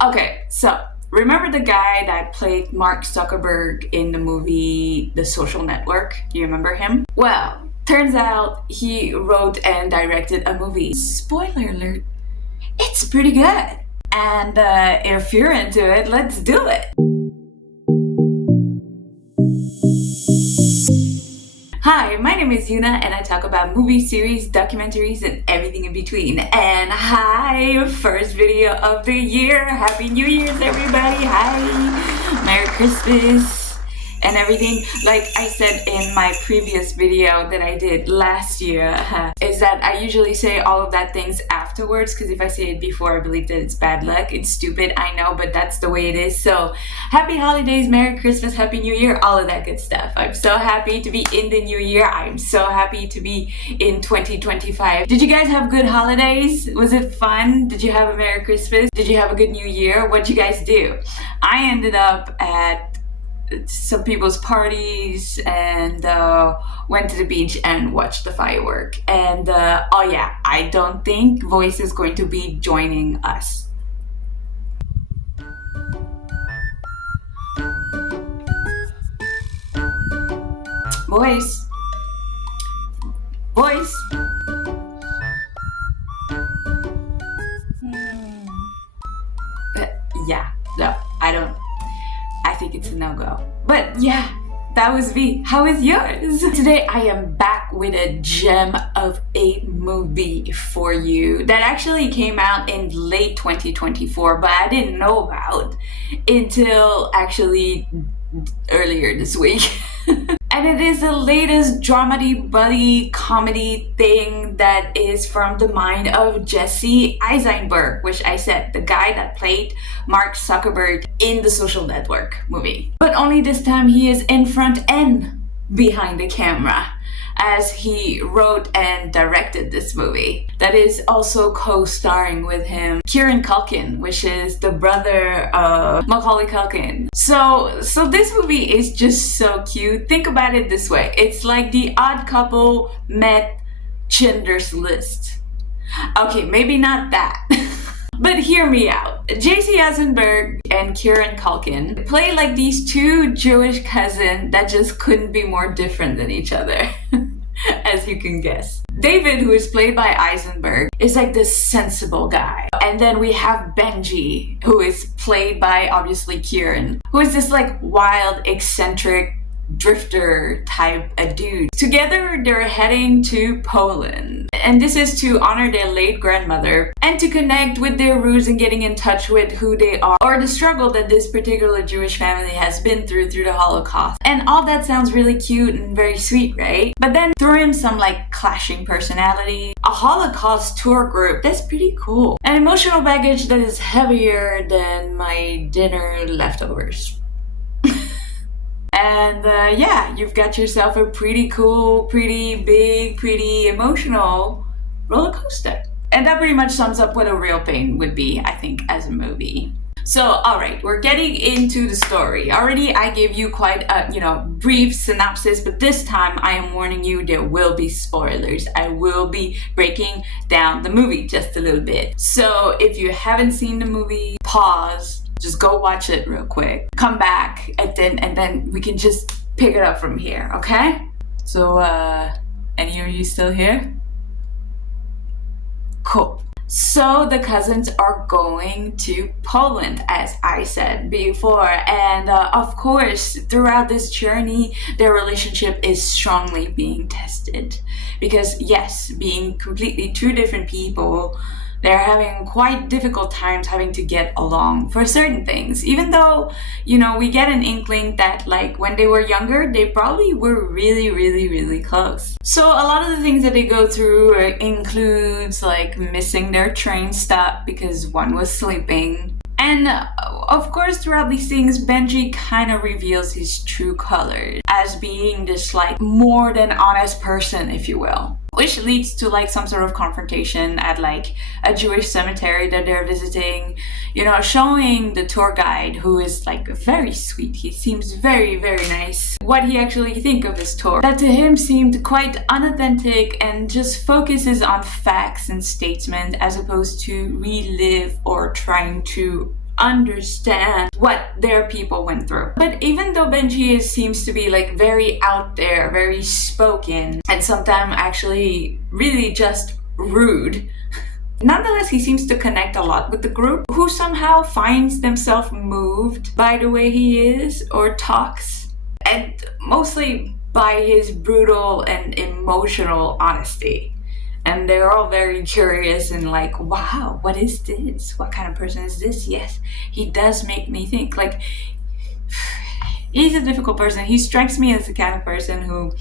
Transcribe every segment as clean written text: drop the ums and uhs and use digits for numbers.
Okay, so remember the guy that played Mark Zuckerberg in the movie The Social Network? Do you remember him? Well, turns out he wrote and directed a movie. Spoiler alert, it's pretty good. And if you're into it, let's do it. Hi, my name is Yuna and I talk about movies, series, documentaries, and everything in between. And hi, first video of the year. Happy New Year's, everybody. Hi, Merry Christmas and everything. Like I said in my previous video that I did last year, is that I usually say all of that things afterwards, because if I say it before, I believe that it's bad luck. It's stupid, I know, but that's the way it is. So happy holidays, Merry Christmas, Happy New Year, all of that good stuff. I'm so happy to be in the new year. I'm so happy to be in 2025. Did you guys have good holidays? Was it fun? Did you have a Merry Christmas? Did you have a good New Year? What'd you guys do? I ended up at some people's parties and went to the beach and watched the firework. And oh yeah, I don't think Voice is going to be joining us. Voice. Yeah, no, I think it's a no-go. But yeah, that was me. How is yours? Today I am back with a gem of a movie for you that actually came out in late 2024, but I didn't know about until actually earlier this week. And it is the latest dramedy buddy comedy thing that is from the mind of Jesse Eisenberg, which I said, the guy that played Mark Zuckerberg in the Social Network movie. But only this time he is in front and behind the camera, as he wrote and directed this movie. That is also co-starring with him Kieran Culkin, which is the brother of Macaulay Culkin. So this movie is just so cute. Think about it this way. It's like The Odd Couple met Schindler's List. Okay, maybe not that. But hear me out. Jesse Eisenberg and Kieran Culkin play like these two Jewish cousins that just couldn't be more different than each other. As you can guess. David, who is played by Eisenberg, is like this sensible guy. And then we have Benji, who is played by obviously Kieran, who is this like wild, eccentric, drifter type a dude. Together they're heading to Poland, and this is to honor their late grandmother and to connect with their roots and getting in touch with who they are, or the struggle that this particular Jewish family has been through the Holocaust. And all that sounds really cute and very sweet, right? But then throw in some like clashing personality, a Holocaust tour group that's pretty cool, an emotional baggage that is heavier than my dinner leftovers. And yeah, you've got yourself a pretty cool, pretty big, pretty emotional roller coaster. And that pretty much sums up what A Real Pain would be, I think, as a movie. So, alright, we're getting into the story. Already I gave you quite a, brief synopsis, but this time I am warning you there will be spoilers. I will be breaking down the movie just a little bit. So, if you haven't seen the movie, pause. Just go watch it real quick. Come back and then we can just pick it up from here, okay? So, any of you still here? Cool. So the cousins are going to Poland, as I said before, and of course, throughout this journey, their relationship is strongly being tested. Because yes, being completely two different people, they're having quite difficult times having to get along for certain things. Even though, we get an inkling that like when they were younger, they probably were really, really, really close. So a lot of the things that they go through includes like missing their train stop because one was sleeping. And of course, throughout these things, Benji kind of reveals his true colors as being this like more than honest person, if you will. Which leads to like some sort of confrontation at like a Jewish cemetery that they're visiting, showing the tour guide, who is like very sweet. He seems very, very nice. What he actually think of his tour. That to him seemed quite unauthentic and just focuses on facts and statements as opposed to relive or trying to understand what their people went through. But even though Benji seems to be like very out there, very spoken, and sometimes actually really just rude, nonetheless, he seems to connect a lot with the group, who somehow finds themselves moved by the way he is or talks, and mostly by his brutal and emotional honesty. And they're all very curious and like, wow, what is this? What kind of person is this? Yes, he does make me think. Like, he's a difficult person. He strikes me as the kind of person who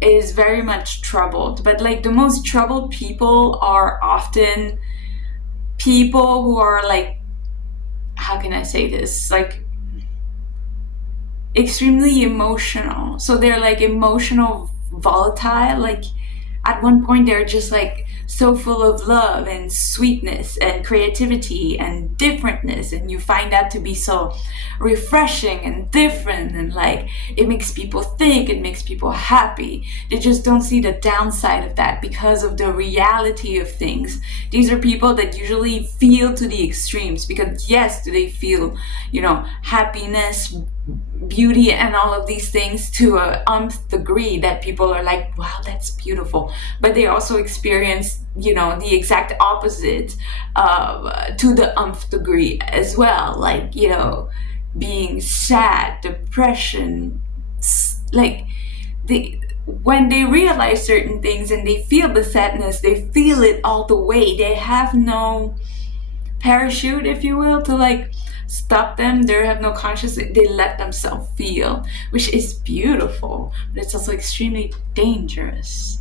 is very much troubled. But like, the most troubled people are often people who are like, how can I say this? Like, extremely emotional. So they're like emotional volatile. Like, at one point they're just like so full of love and sweetness and creativity and differentness, and you find that to be so refreshing and different, and like it makes people think, it makes people happy. They just don't see the downside of that because of the reality of things. These are people that usually feel to the extremes, because yes, do they feel, you know, happiness, beauty, and all of these things to a nth degree that people are like, wow, that's beautiful. But they also experience, you know, the exact opposite to the nth degree as well. Like, you know, being sad, depression, like when they realize certain things and they feel the sadness, they feel it all the way. They have no parachute, if you will, to like stop them. They have no consciousness. They let themselves feel, which is beautiful, but it's also extremely dangerous.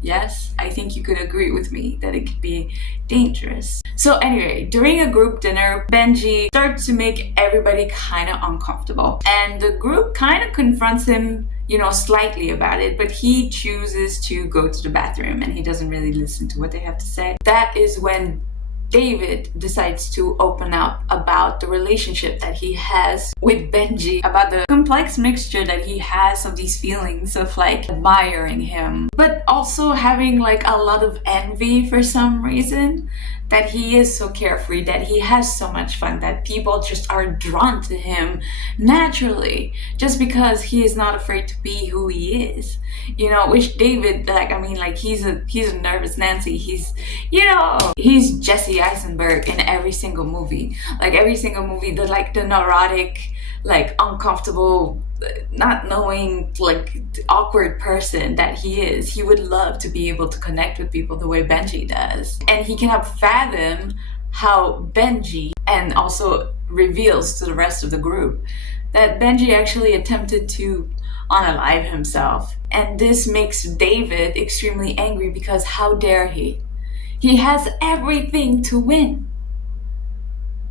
Yes, I think you could agree with me that it could be dangerous. So anyway, during a group dinner, Benji starts to make everybody kind of uncomfortable, and the group kind of confronts him, you know, slightly about it, but he chooses to go to the bathroom and he doesn't really listen to what they have to say. That is when David decides to open up about the relationship that he has with Benji, about the complex mixture that he has of these feelings of like admiring him, but also having like a lot of envy for some reason, that he is so carefree, that he has so much fun, that people just are drawn to him naturally just because he is not afraid to be who he is. You know, which David, like, I mean, like, he's a nervous Nancy. He's, you know, he's Jesse Eisenberg in every single movie. Like, every single movie, the neurotic, like, uncomfortable, not knowing, like, awkward person that he is. He would love to be able to connect with people the way Benji does. And he cannot fathom how Benji, and also reveals to the rest of the group that Benji actually attempted to unalive himself. And this makes David extremely angry, because how dare he? He has everything to win,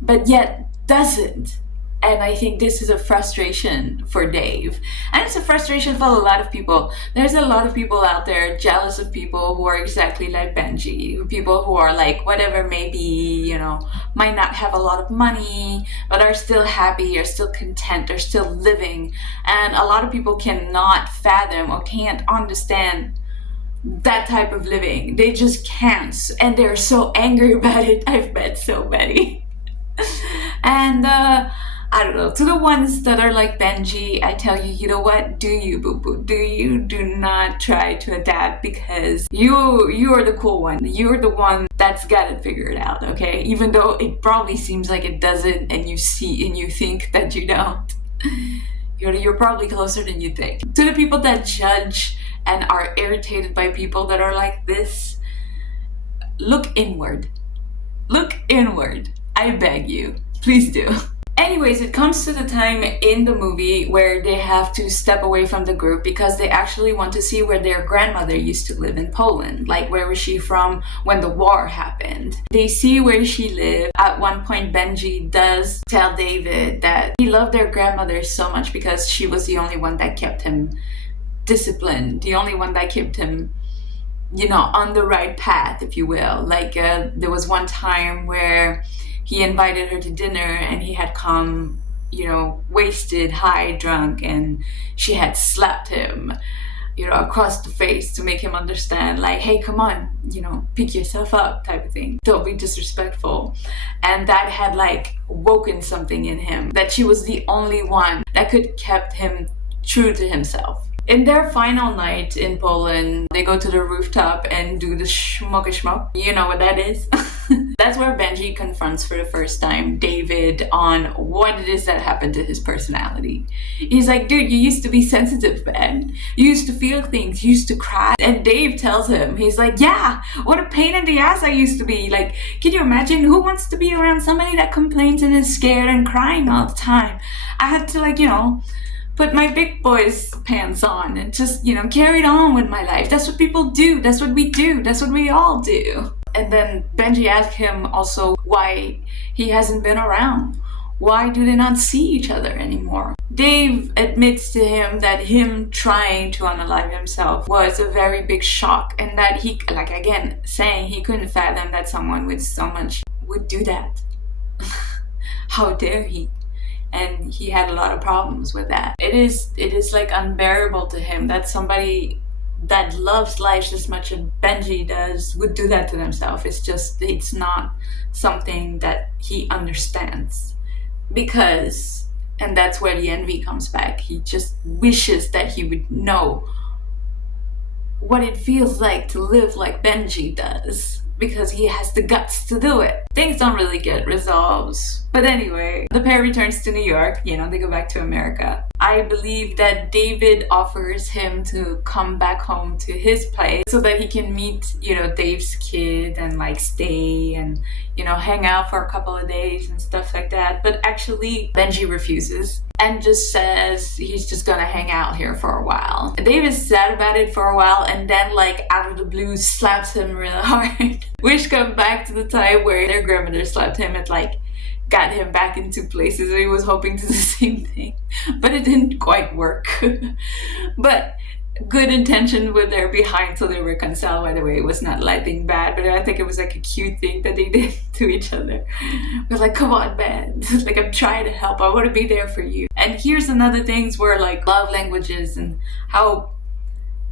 but yet doesn't. And I think this is a frustration for Dave. And it's a frustration for a lot of people. There's a lot of people out there jealous of people who are exactly like Benji. People who are like, whatever may be, you know, might not have a lot of money, but are still happy, are still content, are still living. And a lot of people cannot fathom or can't understand that type of living. They just can't. And they're so angry about it. I've met so many. And, I don't know, to the ones that are like Benji, I tell you, you know what? Do you, boo-boo? Do not try to adapt, because you are the cool one. You're the one that's got it figured out, okay? Even though it probably seems like it doesn't, and you think that you don't. You're probably closer than you think. To the people that judge and are irritated by people that are like this, look inward. Look inward. I beg you. Please do. Anyways, it comes to the time in the movie where they have to step away from the group because they actually want to see where their grandmother used to live in Poland. Like, where was she from when the war happened? They see where she lived. At one point, Benji does tell David that he loved their grandmother so much because she was the only one that kept him disciplined, the only one that kept him, you know, on the right path, if you will. Like, there was one time where he invited her to dinner and he had come, you know, wasted, high, drunk, and she had slapped him, across the face to make him understand, like, hey, come on, pick yourself up type of thing. Don't be disrespectful. And that had like woken something in him, that she was the only one that could kept him true to himself. In their final night in Poland, they go to the rooftop and do the schmuck. You know what that is? That's where Benji confronts for the first time David on what it is that happened to his personality. He's like, dude, you used to be sensitive, man. You used to feel things, you used to cry. And Dave tells him, he's like, yeah, what a pain in the ass I used to be. Like, can you imagine who wants to be around somebody that complains and is scared and crying all the time? I had to put my big boy's pants on and just, carried on with my life. That's what people do. That's what we do. That's what we all do. And then Benji asked him also why he hasn't been around. Why do they not see each other anymore? Dave admits to him that him trying to unalive himself was a very big shock, and that he, saying he couldn't fathom that someone with so much would do that. How dare he? And he had a lot of problems with that. It is like unbearable to him that somebody that loves life as much as Benji does would do that to themselves. It's not something that he understands. And that's where the envy comes back. He just wishes that he would know what it feels like to live like Benji does, because he has the guts to do it. Things don't really get resolved. But anyway, the pair returns to New York. They go back to America. I believe that David offers him to come back home to his place so that he can meet, Dave's kid and stay and, hang out for a couple of days and stuff like that. But actually, Benji refuses and just says he's just gonna hang out here for a while. Dave is sad about it for a while, and then out of the blue slaps him really hard. Which comes back to the time where their grandmother slapped him and got him back into places, and he was hoping to do the same thing. But it didn't quite work. But good intention were there behind, so they reconcile right away. It was not anything bad, but I think it was a cute thing that they did to each other. It was come on, man. I'm trying to help. I want to be there for you. And here's another things where love languages and how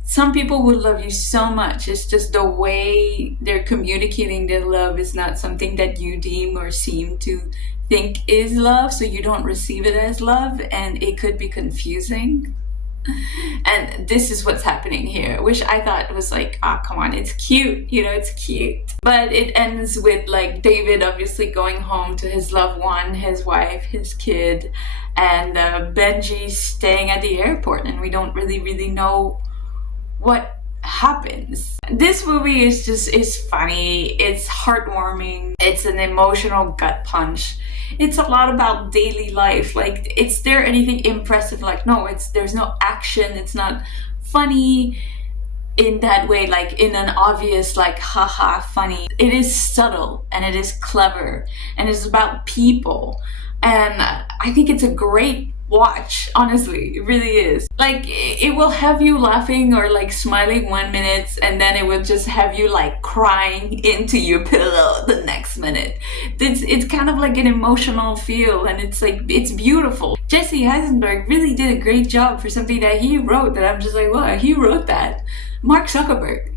some people would love you so much. It's just the way they're communicating their love is not something that you deem or seem to think is love, so you don't receive it as love, and it could be confusing. And this is what's happening here, which I thought was come on, it's cute, it's cute. But it ends with David obviously going home to his loved one, his wife, his kid, and Benji staying at the airport, and we don't really know what happens. This movie is funny, it's heartwarming, it's an emotional gut punch. It's a lot about daily life. Is there anything impressive? No, there's no action. It's not funny in that way, in an obvious haha funny. It is subtle and it is clever and it's about people, and I think it's a great watch. Honestly, it really is. It will have you laughing or smiling 1 minute, and then it will just have you crying into your pillow the next minute. It's kind of an emotional feel, and it's beautiful. Jesse Eisenberg really did a great job for something that he wrote, that I'm just wow, he wrote that. Mark Zuckerberg.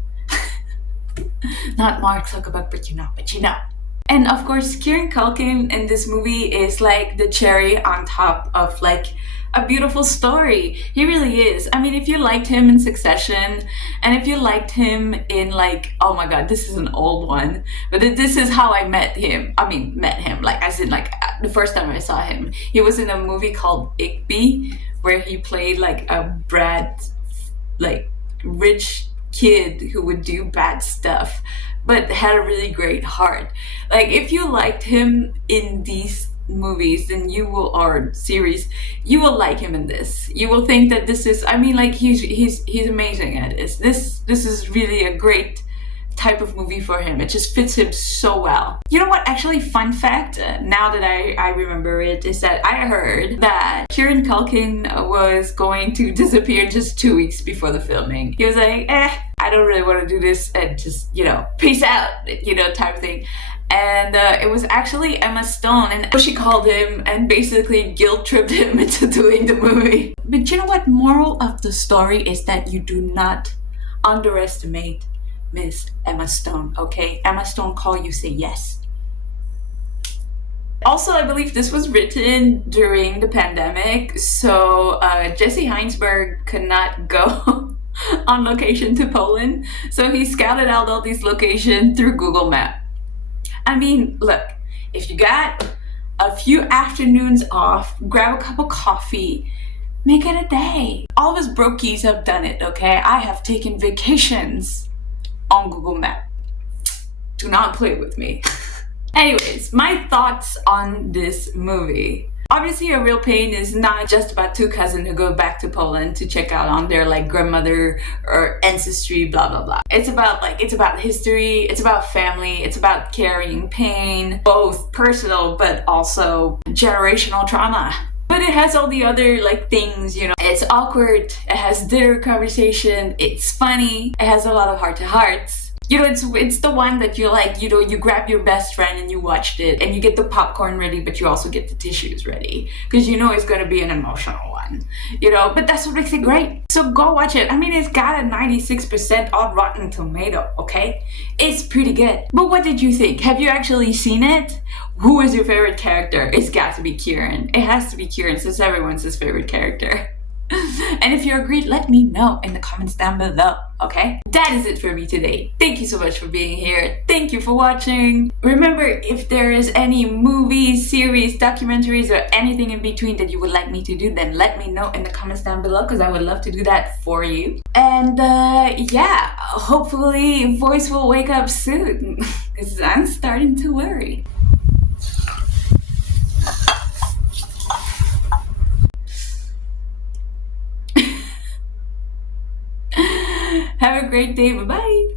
Not Mark Zuckerberg, but you know. And of course, Kieran Culkin in this movie is the cherry on top of a beautiful story. He really is. I mean, if you liked him in Succession, and if you liked him in oh my god, this is an old one, but this is how I met him. As in the first time I saw him. He was in a movie called Igby, where he played a brat, rich kid who would do bad stuff, but had a really great heart. If you liked him in these movies, then or series, you will like him in this. You will think that this is, he's amazing at this. This is really a great type of movie for him. It just fits him so well. You know what, actually, fun fact, now that I remember it, is that I heard that Kieran Culkin was going to disappear just 2 weeks before the filming. He was I don't really want to do this, and just, peace out, type of thing. And it was actually Emma Stone, and she called him and basically guilt tripped him into doing the movie. But you know what? Moral of the story is that you do not underestimate Miss Emma Stone, okay? Emma Stone call you, say yes. Also, I believe this was written during the pandemic, so Jesse Heinsberg could not go on location to Poland, so he scouted out all these locations through Google Maps. I mean, look, if you got a few afternoons off, grab a cup of coffee, make it a day. All of us brokies have done it, okay? I have taken vacations on Google Maps. Do not play with me. Anyways, my thoughts on this movie. Obviously, A Real Pain is not just about two cousins who go back to Poland to check out on their like grandmother or ancestry, blah blah blah. It's about history, it's about family, it's about carrying pain, both personal but also generational trauma. But it has all the other like things, you know. It's awkward, it has dinner conversation, it's funny, it has a lot of heart-to-hearts. You know, it's the one that you like, you know, you grab your best friend and you watched it and you get the popcorn ready, but you also get the tissues ready because you know it's going to be an emotional one, you know, but that's what makes it great. So go watch it. I mean, it's got a 96% on Rotten Tomato, okay? It's pretty good. But what did you think? Have you actually seen it? Who is your favorite character? It's got to be Kieran. It has to be Kieran since everyone's his favorite character. And if you agreed, let me know in the comments down below, okay? That is it for me today. Thank you so much for being here. Thank you for watching. Remember, if there is any movies, series, documentaries, or anything in between that you would like me to do, then let me know in the comments down below because I would love to do that for you. And yeah, hopefully voice will wake up soon because I'm starting to worry. Have a great day. Bye-bye.